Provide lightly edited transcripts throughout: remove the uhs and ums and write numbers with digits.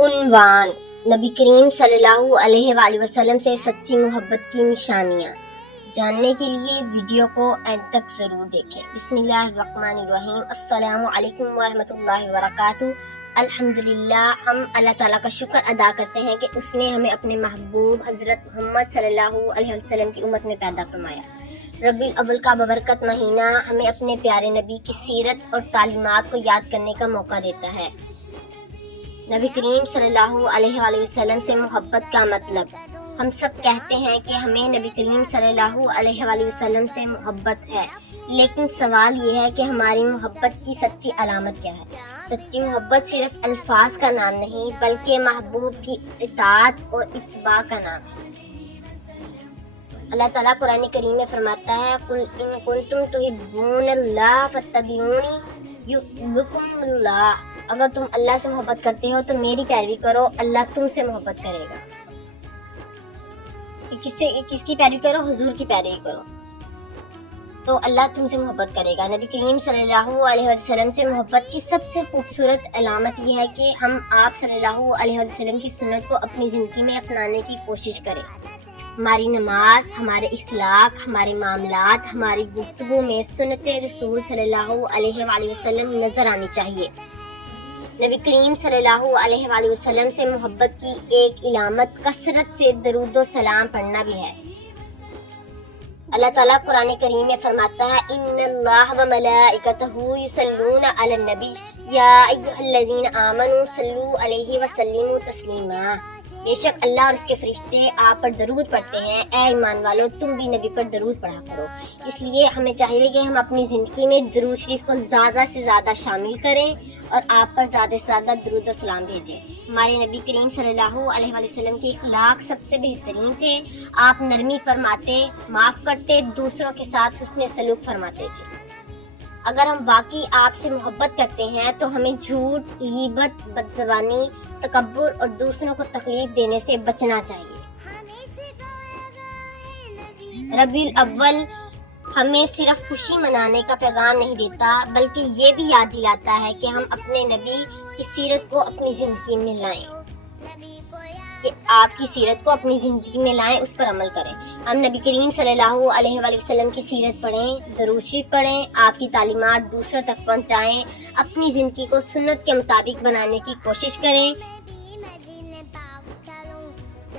عنوان: نبی کریم صلی اللہ علیہ وآلہ وسلم سے سچی محبت کی نشانیاں۔ جاننے کے لیے ویڈیو کو اینڈ تک ضرور دیکھیں۔ بسم اللہ الرحمن الرحیم۔ السلام علیکم ورحمۃ اللہ وبرکاتہ۔ الحمدللہ، ہم اللہ تعالیٰ کا شکر ادا کرتے ہیں کہ اس نے ہمیں اپنے محبوب حضرت محمد صلی اللہ علیہ وسلم کی امت میں پیدا فرمایا۔ ربیع الاول کا ببرکت مہینہ ہمیں اپنے پیارے نبی کی سیرت اور تعلیمات کو یاد کرنے کا موقع دیتا ہے۔ نبی کریم صلی اللہ علیہ وآلہ وسلم سے محبت کا مطلب: ہم سب کہتے ہیں کہ ہمیں نبی کریم صلی اللہ علیہ وآلہ وسلم سے محبت ہے، لیکن سوال یہ ہے کہ ہماری محبت کی سچی علامت کیا ہے؟ سچی محبت صرف الفاظ کا نام نہیں، بلکہ محبوب کی اطاعت اور اتباع کا نام ہے۔ اللہ تعالیٰ قرآن کریم میں فرماتا ہے: قُلْ إِن كُنتُمْ تُحِبُّونَ اللَّهَ فَاتَّبِعُونِي يُحْبِبْكُمُ اللَّهُ۔ اگر تم اللہ سے محبت کرتے ہو تو میری پیروی کرو، اللہ تم سے محبت کرے گا۔ کس کی پیروی کرو؟ حضور کی پیروی کرو تو اللہ تم سے محبت کرے گا۔ نبی کریم صلی اللہ علیہ وسلم سے محبت کی سب سے خوبصورت علامت یہ ہے کہ ہم آپ صلی اللہ علیہ وسلم کی سنت کو اپنی زندگی میں اپنانے کی کوشش کریں۔ ہماری نماز، ہمارے اخلاق، ہمارے معاملات، ہماری گفتگو میں سنت رسول صلی اللہ علیہ وآلہ وسلم نظر آنی چاہیے۔ نبی کریم صلی اللہ علیہ وآلہ وسلم سے محبت کی ایک علامت کثرت سے درود و سلام پڑھنا بھی ہے۔ اللہ تعالیٰ قرآن کریم میں فرماتا ہے: ان اللہ وملائکتہ یصلون علی النبی یا ایھا الذین آمنوا صلوا علیہ وسلموا تسلیما۔ بے شک اللہ اور اس کے فرشتے آپ پر درود پڑھتے ہیں، اے ایمان والو تم بھی نبی پر درود پڑھا کرو۔ اس لیے ہمیں چاہیے کہ ہم اپنی زندگی میں درود شریف کو زیادہ سے زیادہ شامل کریں اور آپ پر زیادہ سے زیادہ درود و سلام بھیجیں۔ ہمارے نبی کریم صلی اللہ علیہ وآلہ وسلم کے اخلاق سب سے بہترین تھے۔ آپ نرمی فرماتے، معاف کرتے، دوسروں کے ساتھ حسن سلوک فرماتے تھے۔ اگر ہم واقعی آپ سے محبت کرتے ہیں تو ہمیں جھوٹ، غیبت، بدزبانی، تکبر اور دوسروں کو تکلیف دینے سے بچنا چاہیے۔ ربیع الاول ہمیں صرف خوشی منانے کا پیغام نہیں دیتا، بلکہ یہ بھی یاد دلاتا ہے کہ ہم اپنے نبی کی سیرت کو اپنی زندگی میں لائیں، کہ آپ کی سیرت کو اپنی زندگی میں لائیں، اس پر عمل کریں۔ ہم نبی کریم صلی اللہ علیہ وآلہ وسلم کی سیرت پڑھیں، درود شریف پڑھیں، آپ کی تعلیمات دوسروں تک پہنچائیں، اپنی زندگی کو سنت کے مطابق بنانے کی کوشش کریں،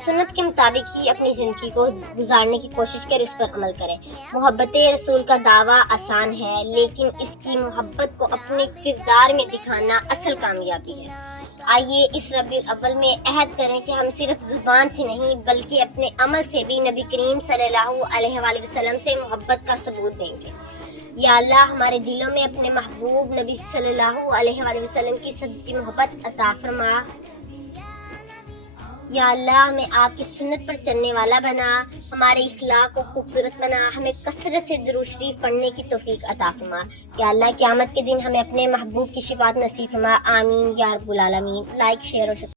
سنت کے مطابق ہی اپنی زندگی کو گزارنے کی کوشش کریں، اس پر عمل کریں۔ محبت رسول کا دعویٰ آسان ہے، لیکن اس کی محبت کو اپنے کردار میں دکھانا اصل کامیابی ہے۔ آئیے اس ربیع الاول میں عہد کریں کہ ہم صرف زبان سے نہیں بلکہ اپنے عمل سے بھی نبی کریم صلی اللہ علیہ وآلہ وسلم سے محبت کا ثبوت دیں گے۔ یا اللہ ہمارے دلوں میں اپنے محبوب نبی صلی اللہ علیہ وآلہ وسلم کی سچی محبت عطا فرما۔ یا اللہ ہمیں آپ کی سنت پر چلنے والا بنا، ہمارے اخلاق کو خوبصورت بنا، ہمیں کثرت سے درود شریف پڑھنے کی توفیق عطا فرما۔ یا اللہ قیامت کے دن ہمیں اپنے محبوب کی شفاعت نصیب فرما۔ آمین یا رب العالمین۔ لائک، شیئر اور